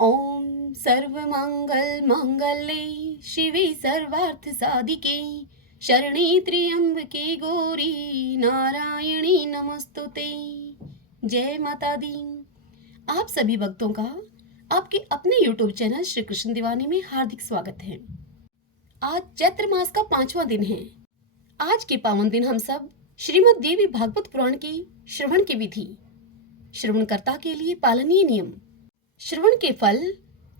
ओम सर्वमंगल मांगल्ये शिवे सर्वार्थ साधिके शरणे त्र्यंबके गौरी नारायणी नमस्तुते। जय माता दी। आप सभी भक्तों का आपके अपने YouTube चैनल श्री कृष्ण दीवाने में हार्दिक स्वागत है। आज चैत्र मास का 5वां दिन है। आज के पावन दिन हम सब श्रीमद् देवी भागवत पुराण की श्रवण की विधि, श्रवणकर्ता के लिए पालनीय नियम, श्रवण के फल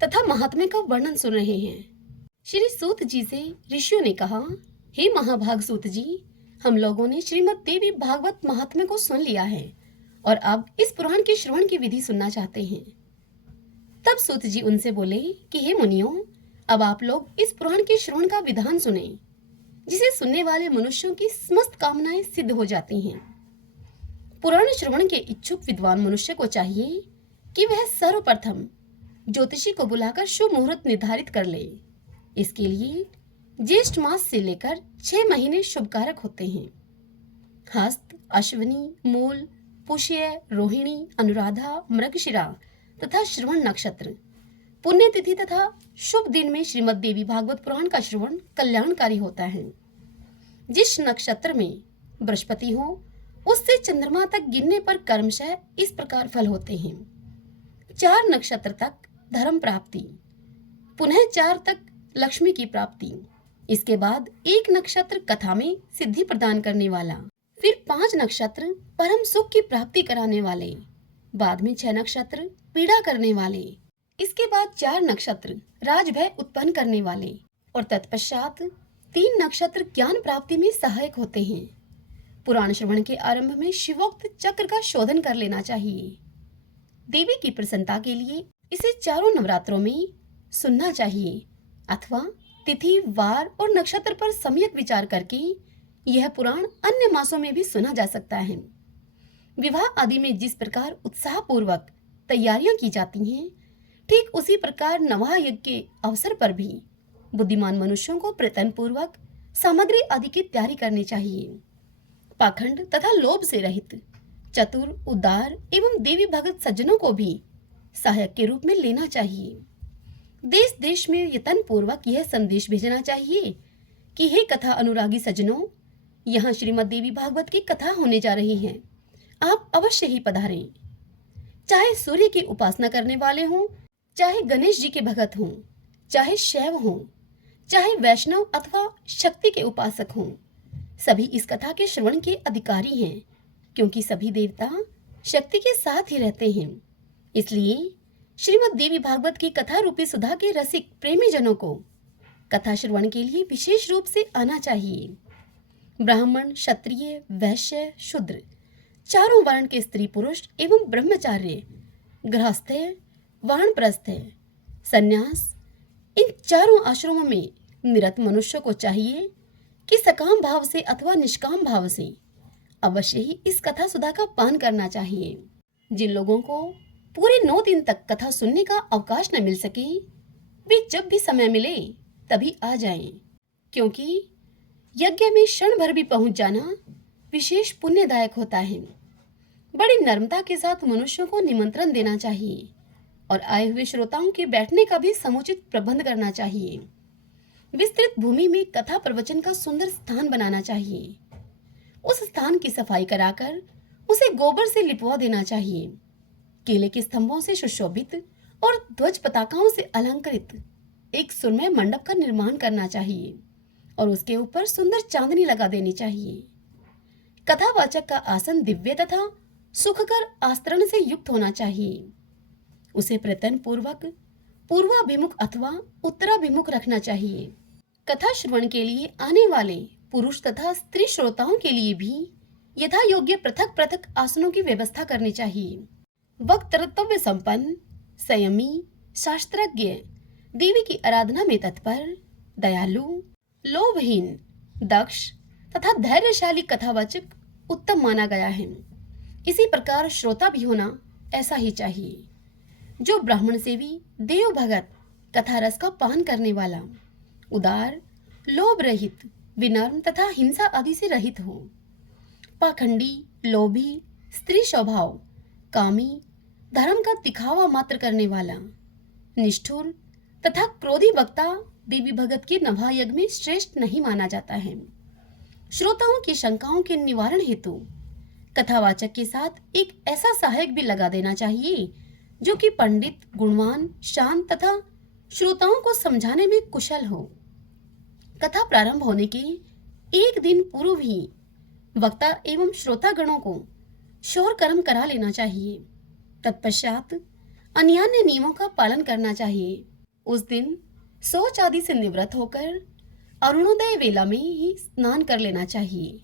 तथा महात्म्य का वर्णन सुन रहे हैं। श्री सूत जी से ऋषियों ने कहा, हे महाभाग सूत जी, हम लोगों ने श्रीमद् देवी भागवत महात्म्य को सुन लिया है और अब इस पुराण के श्रवण की विधि सुनना चाहते हैं। तब सूत जी उनसे बोले कि हे मुनियों, अब आप लोग इस पुराण के श्रवण का विधान सुने, जिसे सुनने वाले मनुष्यों की समस्त कामनाएं सिद्ध हो जाती हैं। पुराण श्रवण के इच्छुक विद्वान मनुष्य को चाहिए कि वह सर्वप्रथम ज्योतिषी को बुलाकर शुभ मुहूर्त निर्धारित कर ले। इसके लिए ज्येष्ठ मास से लेकर 6 महीने शुभकारक होते हैं। हस्त, अश्विनी, मूल, पुष्य, रोहिणी, अनुराधा, मृगशिरा तथा श्रवण नक्षत्र पुण्यतिथि तथा शुभ दिन में श्रीमद् देवी भागवत पुराण का श्रवण कल्याणकारी होता है। जिस नक्षत्र में बृहस्पति हो, उससे चंद्रमा तक गिनने पर कर्मशः इस प्रकार फल होते हैं। 4 नक्षत्र तक धर्म प्राप्ति, पुनः 4 तक लक्ष्मी की प्राप्ति, इसके बाद 1 नक्षत्र कथा में सिद्धि प्रदान करने वाला, फिर 5 नक्षत्र परम सुख की प्राप्ति कराने वाले, बाद में 6 नक्षत्र पीड़ा करने वाले, इसके बाद 4 नक्षत्र राजभय उत्पन्न करने वाले और तत्पश्चात 3 नक्षत्र ज्ञान प्राप्ति में सहायक होते हैं। पुराण श्रवण के आरंभ में शिवोक्त चक्र का शोधन कर लेना चाहिए। देवी की प्रसन्नता के लिए इसे चारों नवरात्रों में सुनना चाहिए अथवा तिथि, वार और नक्षत्र पर सम्यक विचार करके यह पुराण अन्य मासों में भी सुना जा सकता है। विवाह आदि में जिस प्रकार उत्साह पूर्वक तैयारियां की जाती हैं, ठीक उसी प्रकार नवाह यज्ञ के अवसर पर भी बुद्धिमान मनुष्यों को प्रयत्न पूर्वक सामग्री आदि की तैयारी करनी चाहिए। पाखंड तथा लोभ से रहित चतुर, उदार एवं देवी भगत सज्जनों को भी सहायक के रूप में लेना चाहिए। देश देश में यत्न पूर्वक यह संदेश भेजना चाहिए कि हे कथा अनुरागी सज्जनों, यहाँ श्रीमद् देवी भागवत की कथा होने जा रही है, आप अवश्य ही पधारें। चाहे सूर्य की उपासना करने वाले हों, चाहे गणेश जी के भगत हों, चाहे शैव हों, चाहे वैष्णव अथवा शक्ति के उपासक हों, सभी इस कथा के श्रवण के अधिकारी हैं, क्योंकि सभी देवता शक्ति के साथ ही रहते हैं। इसलिए श्रीमद् देवी भागवत की कथा रूपी सुधा के रसिक प्रेमी जनों को कथा श्रवण के लिए विशेष रूप से आना चाहिए। ब्राह्मण, क्षत्रिय, वैश्य, शूद्र, चारों वर्ण के स्त्री पुरुष एवं ब्रह्मचार्य, गृहस्थ, वानप्रस्थ, संन्यास, इन चारों आश्रमों में निरत मनुष्य को चाहिए कि सकाम भाव से अथवा निष्काम भाव से अवश्य ही इस कथा सुधा का पान करना चाहिए। जिन लोगों को पूरे 9 दिन तक कथा सुनने का अवकाश न मिल सके, वे जब भी समय मिले तभी आ जाएं, क्योंकि यज्ञ में क्षण भर भी पहुंच जाना विशेष पुण्यदायक होता है। बड़ी नम्रता के साथ मनुष्यों को निमंत्रण देना चाहिए और आए हुए श्रोताओं के बैठने का भी समुचित प्रबंध करना चाहिए। विस्तृत भूमि में कथा प्रवचन का सुंदर स्थान बनाना चाहिए। उस स्थान की सफाई कराकर उसे गोबर से लिपवा देना चाहिए। केले के स्तंभों से सुशोभित और ध्वज पताकाओं से अलंकृत एक सुरमय मंडप का निर्माण करना चाहिए और उसके ऊपर सुंदर चांदनी लगा देनी चाहिए। कथावाचक का आसन दिव्य तथा सुखकर आस्तरण से युक्त होना चाहिए। उसे प्रयत्न पूर्वक पूर्वाभिमुख अथवा उत्तराभिमुख रखना चाहिए। कथा श्रवण के लिए आने वाले पुरुष तथा स्त्री श्रोताओं के लिए भी यथा योग्य पृथक पृथक आसनों की व्यवस्था करनी चाहिए। वक्तृत्व संपन्न, संयमी, शास्त्रज्ञ, देवी की आराधना में तत्पर, दयालु, लोभहीन, दक्ष तथा धैर्यशाली कथावाचक उत्तम माना गया है। इसी प्रकार श्रोता भी होना ऐसा ही चाहिए, जो ब्राह्मण सेवी, देव भगत, कथा रस का पान करने वाला, उदार, लोभ रहित, विनम्र तथा हिंसा आदि से रहित हो। पाखंडी, लोभी, स्त्री स्वभाव, कामी, धर्म का दिखावा मात्र करने वाला, निष्ठुर तथा क्रोधी वक्ता देवी भगत के नभा यज्ञ में श्रेष्ठ नहीं माना जाता है। श्रोताओं की शंकाओं के निवारण हेतु कथावाचक के साथ एक ऐसा सहायक भी लगा देना चाहिए जो कि पंडित, गुणवान, शांत तथा श्रोताओं को समझाने में कुशल हो। कथा प्रारंभ होने के एक दिन पूर्व ही वक्ता एवं श्रोतागणों को शोर कर्म करा लेना चाहिए। तत्पश्चात अन्यान्य नियमों का पालन करना चाहिए। उस दिन शौच आदि से निवृत्त होकर अरुणोदय वेला में ही स्नान कर लेना चाहिए।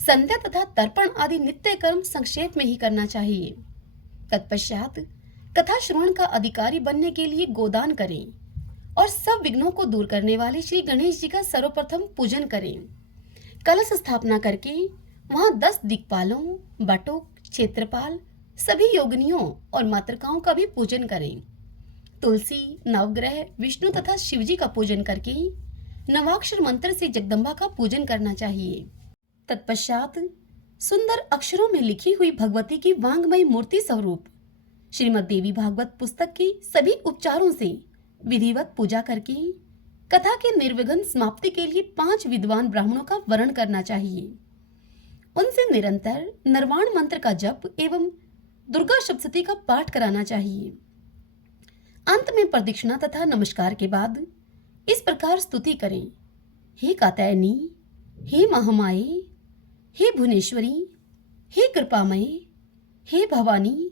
संध्या तथा तर्पण आदि नित्य कर्म संक्षेप में ही करना चाहिए। तत्पश्चात कथा श्रवण का अधिकारी बनने के लिए गोदान करें और सब विघ्नों को दूर करने वाले श्री गणेश जी का सर्वप्रथम पूजन करें। कलश स्थापना करके वहां 10 दिक्पालों, बटुक, क्षेत्रपाल, सभी योगिनियों और मातृकाओं का भी पूजन करें। तुलसी, नवग्रह, विष्णु तथा शिवजी का पूजन करके नवाक्षर मंत्र से जगदम्बा का पूजन करना चाहिए। तत्पश्चात सुंदर अक्षरों में लिखी हुई भगवती की वांग्मय मूर्ति स्वरूप श्रीमद् देवी भागवत पुस्तक के सभी उपचारों से विधिवत पूजा करके कथा के निर्विघ्न समाप्ति के लिए 5 विद्वान ब्राह्मणों का वर्ण करना चाहिए। उनसे निरंतर निर्वाण मंत्र का जप एवं दुर्गा सप्तशती का पाठ कराना चाहिए। अंत में प्रदक्षिणा तथा नमस्कार के बाद इस प्रकार स्तुति करें। हे कात्यायनी, हे महामाये, हे भुवनेश्वरी, हे कृपामयी, हे भवानी,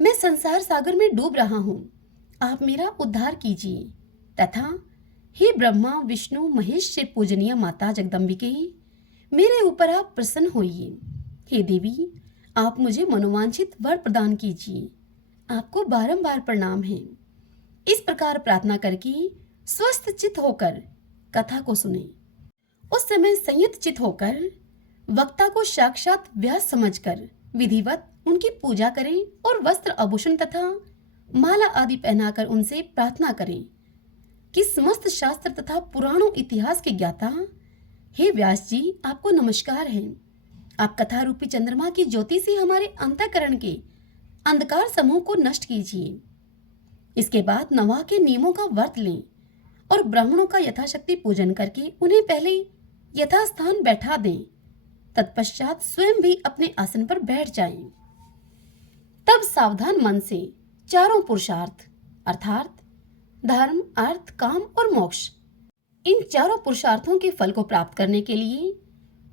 मैं संसार सागर में डूब रहा हूँ, आप मेरा उद्धार कीजिए। तथा हे ब्रह्मा, विष्णु, महेश से पूजनीय माता जगदम्बिके, मेरे ऊपर आप प्रसन्न होइए। हे देवी, आप मुझे मनोवांछित वर प्रदान कीजिए। आपको बारंबार प्रणाम है। इस प्रकार प्रार्थना करके स्वस्थ चित्त होकर कथा को सुने। उस समय संयत चित्त होकर वक्ता को साक्षात व्यास समझकर विधिवत उनकी पूजा करें और वस्त्र आभूषण तथा माला आदि पहनाकर उनसे प्रार्थना करें कि समस्त शास्त्र तथा पुराणों इतिहास के ज्ञाता हे व्यास जी, आपको नमस्कार है। आप कथा रूपी चंद्रमा की ज्योति से हमारे अंतःकरण के अंधकार समूह को नष्ट कीजिए। इसके बाद नवा के नियमों का व्रत लें और ब्राह्मणों का यथाशक्ति पूजन करके उन्हें पहले यथास्थान बैठा दें। तत्पश्चात स्वयं भी अपने आसन पर बैठ जाएं। तब सावधान मन से चारों पुरुषार्थ अर्थात धर्म, अर्थ, काम और मोक्ष, इन चारों पुरुषार्थों के फल को प्राप्त करने के लिए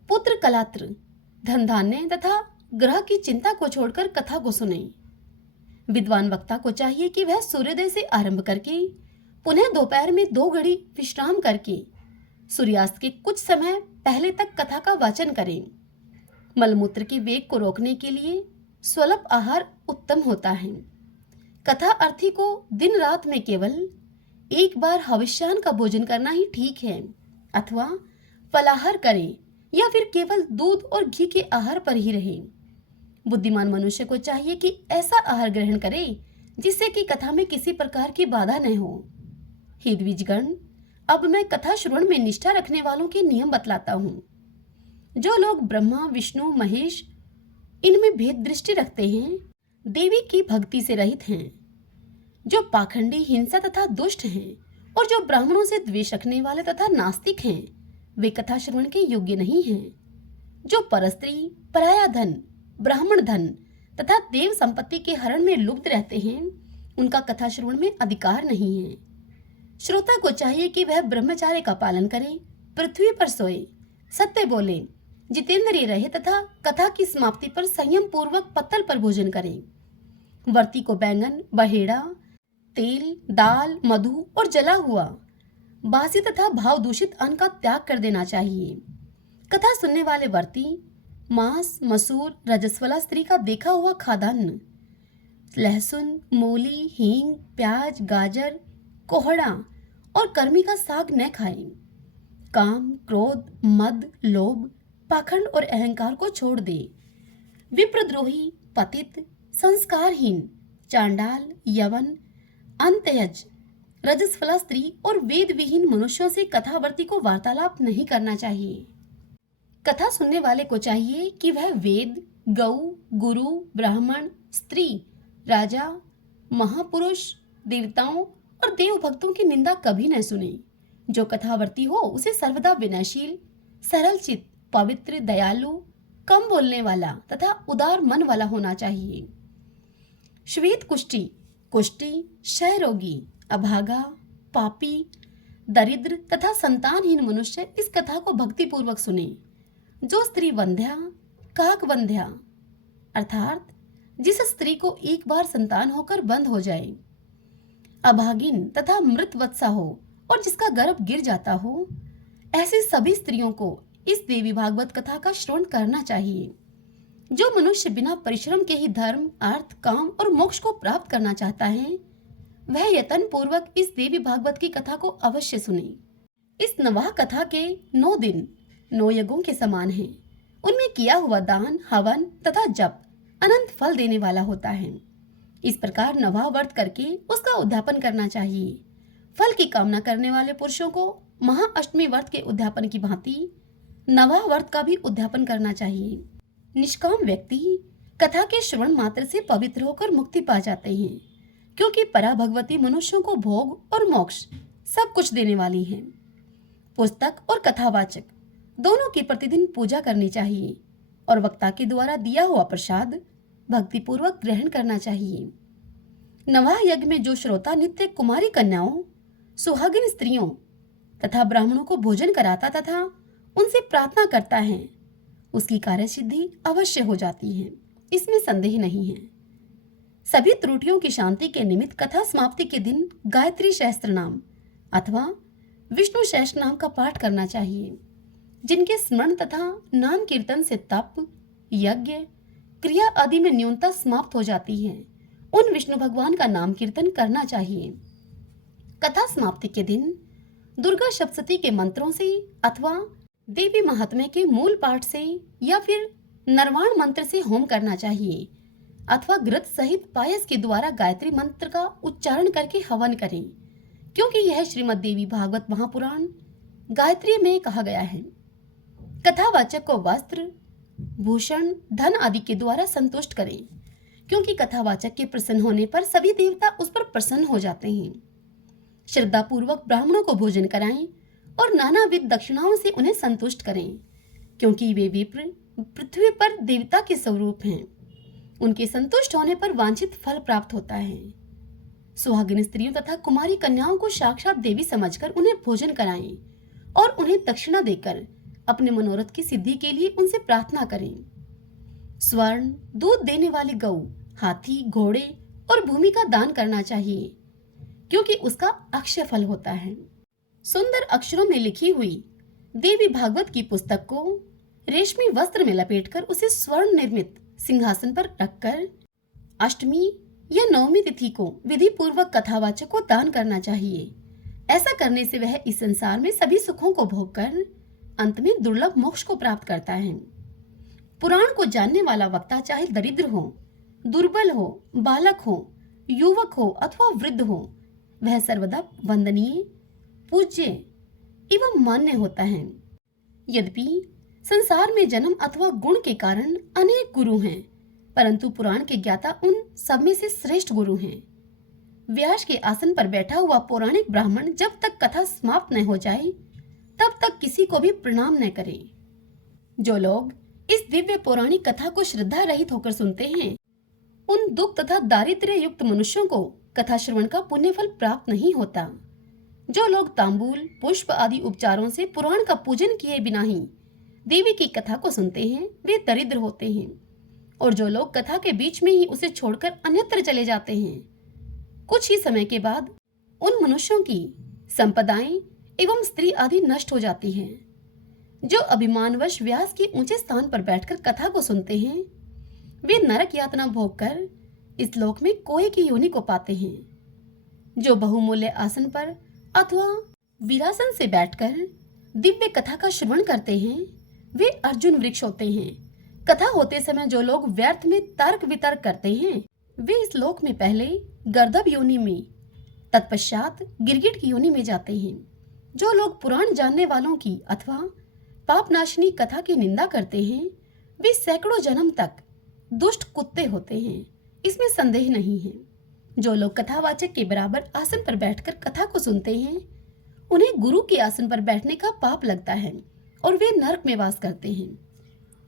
पुत्र, कलात्र, धन धान्य तथा ग्रह की चिंता को छोड़कर कथा को सुने। विद्वान वक्ता को चाहिए कि वह सूर्योदय से आरंभ करके पुनः दोपहर में 2 घड़ी विश्राम करके सूर्यास्त के कुछ समय पहले तक कथा का वाचन करें। मलमूत्र के वेग को रोकने के लिए स्वल्प आहार उत्तम होता है। कथा अर्थी को दिन रात में केवल एक बार हविष्यान का भोजन करना ही ठीक है, अथवा फलाहार करें या फिर केवल दूध और घी के आहार पर ही रहे। बुद्धिमान मनुष्य को चाहिए कि ऐसा आहार ग्रहण करे जिससे कि कथा में किसी प्रकार की बाधा न हो। हे द्विजगण, अब मैं कथा श्रवण में निष्ठा रखने वालों के नियम बतलाता हूँ। जो लोग ब्रह्मा, विष्णु, महेश इनमें भेद दृष्टि रखते हैं, देवी की भक्ति से रहित हैं, जो पाखंडी, हिंसा तथा दुष्ट हैं और जो ब्राह्मणों से द्वेष रखने वाले तथा नास्तिक हैं, वे कथा श्रवण के योग्य नहीं हैं। जो परस्त्री, पराया धन, ब्राह्मण धन तथा देव संपत्ति के हरण में लुप्त रहते हैं, उनका कथा श्रवण में अधिकार नहीं है। श्रोता को चाहिए कि वह ब्रह्मचार्य का पालन करे, पृथ्वी पर सोए, सत्य बोले, जितेंद्रिय रहे तथा कथा की समाप्ति पर संयम पूर्वक पत्तल पर भोजन करे। वर्ती को बैंगन, बहेड़ा, तेल, दाल, मधु और जला हुआ बासी तथा भाव दूषित अन्न का त्याग कर देना चाहिए। कथा सुनने वाले वर्ती मांस, मसूर, रजस्वला स्त्री का देखा हुआ खाद्यान्न, लहसुन, मूली, हींग, प्याज, गाजर, कोहड़ा और कर्मी का साग न खाएं। काम, क्रोध, मद, लोभ, पाखंड और अहंकार को छोड़ दे। विप्रद्रोही, पतित, संस्कारहीन, चांडाल, यवन, अंत्यज, रजस्वला स्त्री और वेद विहीन मनुष्यों से कथावर्ती को वार्तालाप नहीं करना चाहिए। कथा सुनने वाले को चाहिए कि वह वेद, गौ, गुरु, ब्राह्मण, स्त्री, राजा, महापुरुष, देवताओं और देव भक्तों की निंदा कभी न सुने। जो कथावर्ती हो उसे सर्वदा विनयशील, सरल चित्त, पवित्र, दयालु, कम बोलने वाला तथा उदार मन वाला होना चाहिए। श्वेत कुष्ठी, कुष्ठी, क्षय रोगी, अभागा, पापी, दरिद्र तथा संतानहीन मनुष्य इस कथा को भक्तिपूर्वक सुने। जो स्त्री वंध्या, काक वंध्या अर्थात जिस स्त्री को एक बार संतान होकर बंद हो जाए, अभागिन तथा मृत वत्सा हो और जिसका गर्भ गिर जाता हो, ऐसी सभी स्त्रियों को इस देवी भागवत कथा का श्रवण करना चाहिए। जो मनुष्य बिना परिश्रम के ही धर्म, अर्थ, काम और मोक्ष को प्राप्त करना चाहता है, वह यत्न पूर्वक इस देवी भागवत की कथा को अवश्य सुने। इस नवाह कथा के 9 दिन 9 यज्ञों के समान हैं। उनमें किया हुआ दान, हवन तथा जप अनंत फल देने वाला होता है। इस प्रकार नवाह व्रत करके उसका उद्यापन करना चाहिए। फल की कामना करने वाले पुरुषों को महाअष्टमी व्रत के उद्यापन की भांति नवाह व्रत का भी उद्यापन करना चाहिए। निष्काम व्यक्ति कथा के श्रवण मात्र से पवित्र होकर मुक्ति पा जाते हैं, क्योंकि परा भगवती मनुष्यों को भोग और मोक्ष सब कुछ देने वाली है। पुस्तक और कथावाचक दोनों की प्रतिदिन पूजा करनी चाहिए और वक्ता के द्वारा दिया हुआ प्रसाद भक्तिपूर्वक ग्रहण करना चाहिए। नवाह यज्ञ में जो श्रोता नित्य कुमारी कन्याओं, सुहागिन स्त्रियों तथा ब्राह्मणों को भोजन कराता तथा उनसे प्रार्थना करता है, उसकी कार्य सिद्धि अवश्य हो जाती है, इसमें संदेह नहीं है। सभी त्रुटियों की शांति के निमित्त कथा समाप्ति के दिन गायत्री सहस्त्र नाम अथवा विष्णु सहस्त्र नाम का पाठ करना चाहिए। जिनके स्मरण तथा नाम कीर्तन से तप, यज्ञ, क्रिया आदि में न्यूनता समाप्त हो जाती है, उन विष्णु भगवान का नाम कीर्तन करना चाहिए। कथा समाप्ति के दिन दुर्गा सप्तशती के मंत्रों से अथवा देवी महात्म्य के मूल पाठ से या फिर नरवाण मंत्र से होम करना चाहिए अथवा घृत सहित पायस के द्वारा गायत्री मंत्र का उच्चारण करके हवन करें, क्योंकि यह श्रीमद् देवी भागवत महापुराण गायत्री में कहा गया है। कथावाचक को वस्त्र, भूषण, धन आदि के द्वारा संतुष्ट करें, क्योंकि कथावाचक के प्रसन्न होने पर सभी देवता उस पर प्रसन्न हो जाते हैं। श्रद्धा पूर्वक ब्राह्मणों को भोजन कराएं और नानाविध दक्षिणाओं से उन्हें संतुष्ट करें, क्योंकि वे विप्र पृथ्वी पर देवता के स्वरूप हैं। उनके संतुष्ट होने पर वांछित फल प्राप्त होता है। सुहागिन स्त्रियों तथा कुमारी कन्याओं को साक्षात देवी समझकर उन्हें भोजन कराएं और उन्हें दक्षिणा देकर अपने मनोरथ की सिद्धि के लिए उनसे प्रार्थना करें। स्वर्ण, दूध देने वाली गौ, हाथी, घोड़े और भूमि का दान करना चाहिए, क्योंकि उसका अक्षय फल होता है। सुंदर अक्षरों में लिखी हुई देवी भागवत की पुस्तक को रेशमी वस्त्र में लपेटकर उसे स्वर्ण निर्मित सिंहासन पर रखकर अष्टमी या नवमी तिथि को विधि पूर्वक कथावाचक को दान करना चाहिए। ऐसा करने से वह इस संसार में सभी सुखों को भोग कर अंत में दुर्लभ मोक्ष को प्राप्त करता है। पुराण को जानने वाला वक्ता चाहे दरिद्र हो, दुर्बल हो, बालक हो, युवक हो अथवा वृद्ध हो, वह सर्वदा वंदनीय, पूज्य एवं मान्य होता है। यद्यपि संसार में जन्म अथवा गुण के कारण अनेक गुरु हैं, परंतु पुराण के ज्ञाता उन सब में से श्रेष्ठ गुरु हैं। व्यास के आसन पर बैठा हुआ पौराणिक ब्राह्मण जब तक कथा समाप्त न हो जाए तब तक किसी को भी प्रणाम न करे। जो लोग इस दिव्य पौराणिक कथा को श्रद्धा रहित होकर सुनते हैं, उन दुख तथा दारिद्र्य युक्त मनुष्यों को कथा श्रवण का पुण्य फल प्राप्त नहीं होता। जो लोग तांबूल, पुष्प आदि उपचारों से पुराण का पूजन किए बिना ही देवी की कथा को सुनते हैं, वे दरिद्र होते हैं। और जो लोग कथा के बीच में ही उसे छोड़कर अन्यत्र चले जाते हैं, कुछ ही समय के बाद उन मनुष्यों की संपदाएं एवं स्त्री आदि नष्ट हो जाती हैं। जो अभिमानवश व्यास के ऊंचे स्थान पर बैठकर कथा को सुनते हैं, वे नरक यातना भोग कर इस लोक में कोए की योनि को पाते हैं। जो बहुमूल्य आसन पर अथवा वीरासन से बैठकर दिव्य कथा का श्रवण करते हैं, वे अर्जुन वृक्ष होते हैं। कथा होते समय जो लोग व्यर्थ में तर्क वितर्क करते हैं, वे इस लोक में पहले गर्दभ योनि में, तत्पश्चात गिरगिट की योनि में जाते हैं। जो लोग पुराण जानने वालों की अथवा पापनाशिनी कथा की निंदा करते हैं, वे सैकड़ों जन्म तक दुष्ट कुत्ते होते हैं, इसमें संदेह नहीं है। जो लोग कथावाचक के बराबर आसन पर बैठकर कथा को सुनते हैं उन्हें गुरु के आसन पर बैठने का पाप लगता है और वे नरक में वास करते हैं।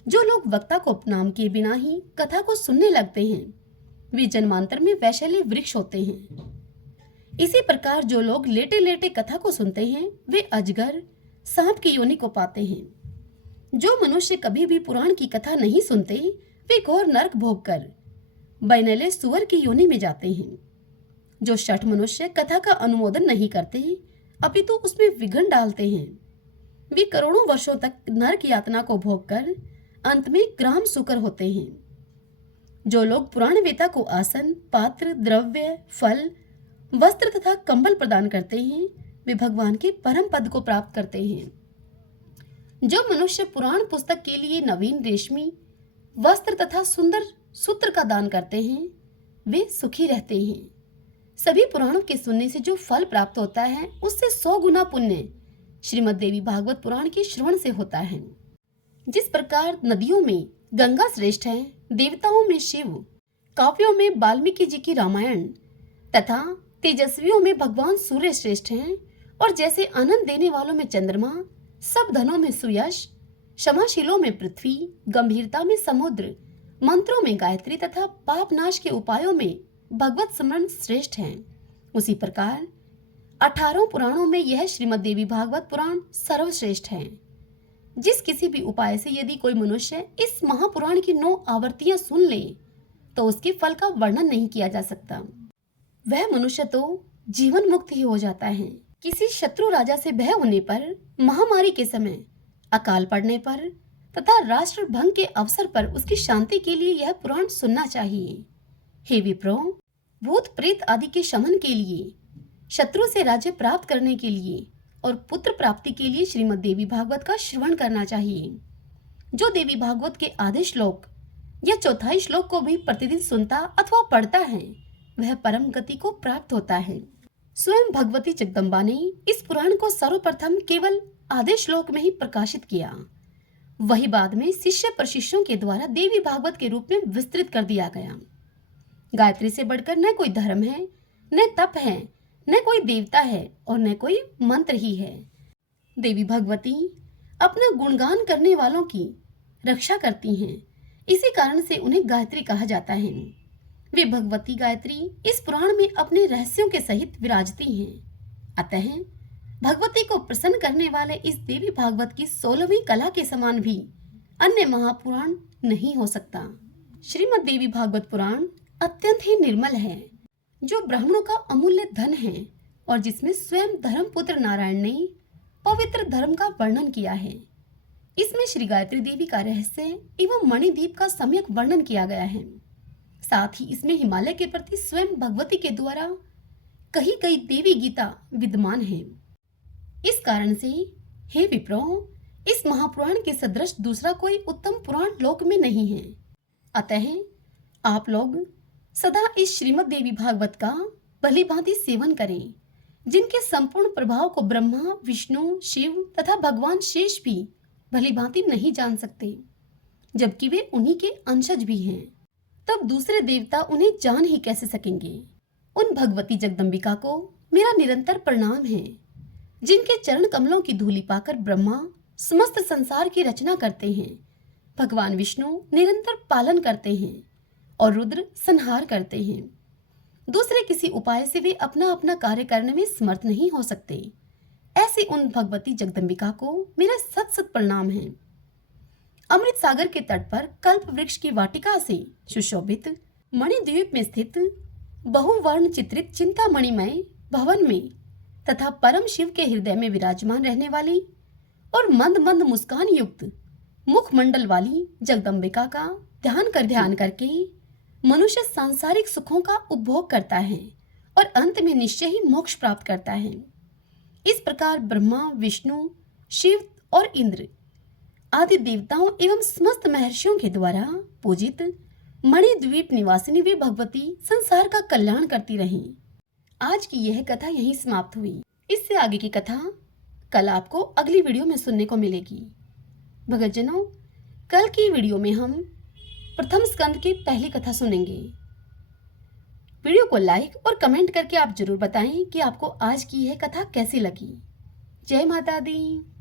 जो लोग वक्ता को प्रणाम किए बिना ही कथा को सुनने लगते हैं वे जन्मांतर में वैशाल्य वृक्ष होते हैं। इसी प्रकार जो लोग लेटे लेटे कथा को सुनते हैं वे अजगर सांप की योनि को पाते हैं। जो मनुष्य कभी भी पुराण की कथा नहीं सुनते वे घोर नरक भोग कर बैनले सुअर की योनि में जाते हैं। जो शठ मनुष्य कथा का अनुमोदन नहीं करते अपितु उसमें विघ्न डालते हैं वे करोड़ों वर्षों तक नरक यातना को भोग कर अंत में ग्राम सुकर होते हैं। जो लोग पुराण वेता को आसन, पात्र, द्रव्य, फल, वस्त्र तथा कंबल प्रदान करते हैं वे भगवान के परम पद को प्राप्त करते हैं। जो मनुष्य पुराण पुस्तक के लिए नवीन रेशमी वस्त्र तथा सुंदर सूत्र का दान करते हैं वे सुखी रहते हैं। सभी पुराणों के सुनने से जो फल प्राप्त होता है उससे 100 गुना पुण्य श्रीमद् देवी भागवत पुराण के श्रवण से होता है। जिस प्रकार नदियों में गंगा श्रेष्ठ है, देवताओं में शिव, काव्यों में वाल्मीकि जी की रामायण तथा तेजस्वियों में भगवान सूर्य श्रेष्ठ हैं, और जैसे आनंद देने वालों में चंद्रमा, सब धनों में सुयश, क्षमाशीलों में पृथ्वी, गंभीरता में समुद्र, मंत्रों में गायत्री तथा पाप नाश के उपायों में भगवत स्मरण श्रेष्ठ हैं, उसी प्रकार 18 पुराणों में यह श्रीमद् देवी भागवत पुराण सर्वश्रेष्ठ है। जिस किसी भी उपाय से यदि कोई मनुष्य इस महापुराण की 9 आवर्तियां सुन ले तो उसके फल का वर्णन नहीं किया जा सकता। वह मनुष्य तो जीवन मुक्त ही हो जाता है। किसी शत्रु राजा से भय होने पर, महामारी के समय, अकाल पड़ने पर तथा राष्ट्र भंग के अवसर पर उसकी शांति के लिए यह पुराण सुनना चाहिए। हे विप्रो, भूत प्रेत आदि के शमन के लिए, शत्रु से राज्य प्राप्त करने के लिए और पुत्र प्राप्ति के लिए श्रीमद् देवी भागवत का श्रवण करना चाहिए। जो देवी भागवत के आधे श्लोक या चौथाई श्लोक को भी प्रतिदिन सुनता अथवा पढ़ता है वह परम गति को प्राप्त होता है। स्वयं भगवती जगदम्बा ने इस पुराण को सर्वप्रथम केवल आधे श्लोक में ही प्रकाशित किया। वही बाद में शिष्य प्रशिष्यों के द्वारा देवी भागवत के रूप में विस्तृत कर दिया गया। गायत्री से बढ़कर न कोई धर्म है, न तप है, न कोई देवता है और न कोई मंत्र ही है। देवी भगवती अपना गुणगान करने वालों की रक्षा करती हैं, इसी कारण से उन्हें गायत्री कहा जाता है। वे भगवती गायत्री इस पुराण में अपने रहस्यों के सहित विराजती हैं। अतः भगवती को प्रसन्न करने वाले इस देवी भागवत की 16वीं कला के समान भी अन्य महापुराण नहीं हो सकता। श्रीमद् देवी भागवत पुराण अत्यंत ही निर्मल है, जो ब्राह्मणों का अमूल्य धन है और जिसमें स्वयं धर्मपुत्र नारायण ने पवित्र धर्म का वर्णन किया है। इसमें श्री गायत्री देवी का रहस्य एवं मणिदीप का सम्यक वर्णन किया गया है। साथ ही इसमें हिमालय के प्रति स्वयं भगवती के द्वारा कही गई देवी गीता विद्यमान है। इस कारण से हे विप्रो, इस महापुराण के सदृश दूसरा कोई उत्तम पुराण लोक में नहीं है। अतः आप लोग सदा इस श्रीमद् देवी भागवत का भली भांति सेवन करें, जिनके संपूर्ण प्रभाव को ब्रह्मा, विष्णु, शिव तथा भगवान शेष भी भली भांति नहीं जान सकते, जबकि वे उन्हीं के अंशज भी हैं। तब दूसरे देवता उन्हें जान ही कैसे सकेंगे। उन भगवती जगदम्बिका को मेरा निरंतर प्रणाम है, जिनके चरण कमलों की धूलि पाकर ब्रह्मा समस्त संसार की रचना करते हैं, भगवान विष्णु निरंतर पालन करते हैं और रुद्र संहार करते हैं। दूसरे किसी उपाय से वे अपना अपना कार्य करने में समर्थ नहीं हो सकते। ऐसी उन भगवती जगदम्बिका को मेरा सत सत प्रणाम है। अमृत सागर के तट पर कल्प वृक्ष की वाटिका से सुशोभित मणिद्वीप में स्थित बहुवर्ण चित्रित चिंतामणिमय भवन में तथा परम शिव के हृदय में विराजमान रहने वाली और मंद मंद मुस्कान युक्त मुखमंडल वाली जगदम्बिका का ध्यान करके मनुष्य सांसारिक सुखों का उपभोग करता है और अंत में निश्चय ही मोक्ष प्राप्त करता है। इस प्रकार ब्रह्मा, विष्णु, शिव और इंद्र आदि देवताओं एवं समस्त महर्षियों के द्वारा पूजित मणिद्वीप निवासिनी वे भगवती संसार का कल्याण करती रहीं। आज की यह कथा यहीं समाप्त हुई। इससे आगे की कथा कल आपको अगली वीडियो में सुनने को मिलेगी। भगतजनों, कल की वीडियो में हम प्रथम स्कंद की पहली कथा सुनेंगे। वीडियो को लाइक और कमेंट करके आप जरूर बताएं कि आपको आज की यह कथा कैसी लगी। जय माता दी।